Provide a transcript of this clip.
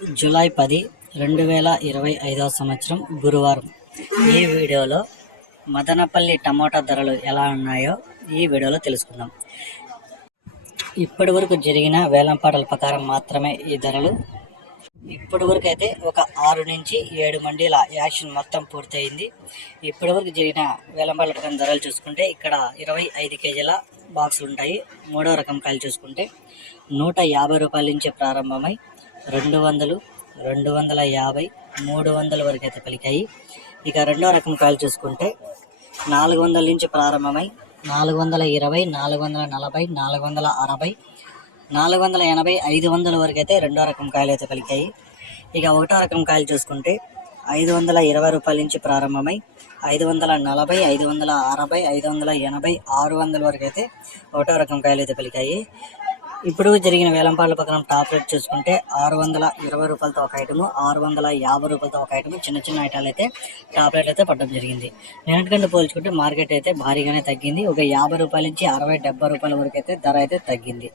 July 10, 2025 సంవత్సరం గురువారం. ఈ వీడియోలో మదనపల్లి టమోటా ధరలు ఎలా ఉన్నాయో ఈ వీడియోలో తెలుసుకుందాం. ఇప్పటి వరకు జరిగిన వేలంపాటల ప్రకారం మాత్రమే ఈ ధరలు. ఇప్పటి వరకు అయితే ఒక 6 నుంచి 7 మండీల యాక్షన్ మొత్తం పూర్తయింది. ఇప్పటి వరకు జరిగిన వేలంపాటల ప్రకారం ధరలు చూసుకుంటే ఇక్కడ 25 కేజీల బాక్సులు ఉంటాయి. మూడో రకం కాయలు చూసుకుంటే 150 రూపాయల నుంచి ప్రారంభమై 200, 250, 300 వరకు అయితే పలికాయి. ఇక రెండో రకం కాయలు చూసుకుంటే 400 నుంచి ప్రారంభమై 420, 440, 460, 480, 500 వరకు అయితే రెండో రకం కాయలు అయితే పలికాయి. ఇక ఒకటో రకం కాయలు చూసుకుంటే 520 రూపాయల నుంచి ప్రారంభమై 540, 560, 580, 600 వరకు అయితే ఒకటో రకం కాయలు అయితే పలికాయి. ఇప్పుడు జరిగిన వేలంపాటల ప్రకారం టాప్ రేట్ చూసుకుంటే 620 రూపాయలతో ఒక ఐటము, 650 రూపాయలతో ఒక ఐటము, చిన్న చిన్న ఐటాలు అయితే టాప్ రేట్లు అయితే పడడం జరిగింది. నిన్నటికంటే పోల్చుకుంటే మార్కెట్ అయితే భారీగానే తగ్గింది. ఒక 50 రూపాయల నుంచి 60, 70 రూపాయల వరకు అయితే ధర అయితే తగ్గింది.